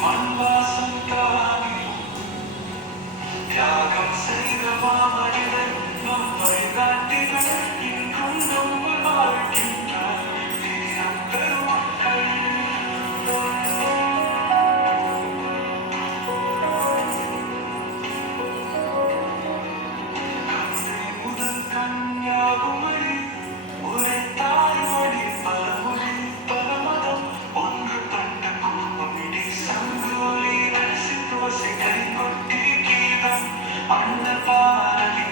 மண் வாசம் தாங்கியும் தியாகம் செய்த மாமனிதன் நம் வழிகாட்டிகள் இன்றும் நம்ம வாழ்கின்றார் வீரம் பெருமக்கள். கங்கை முதல் கன்னியாகுமரி ஒரே தாய்மொழி பலமொழி பலமதம் ஒன்று கண்ட கூர்மமிடி சங்கு ஒலி ரசித்து வசை கை கொட்டி கீதம் அண்ணன் பாரதி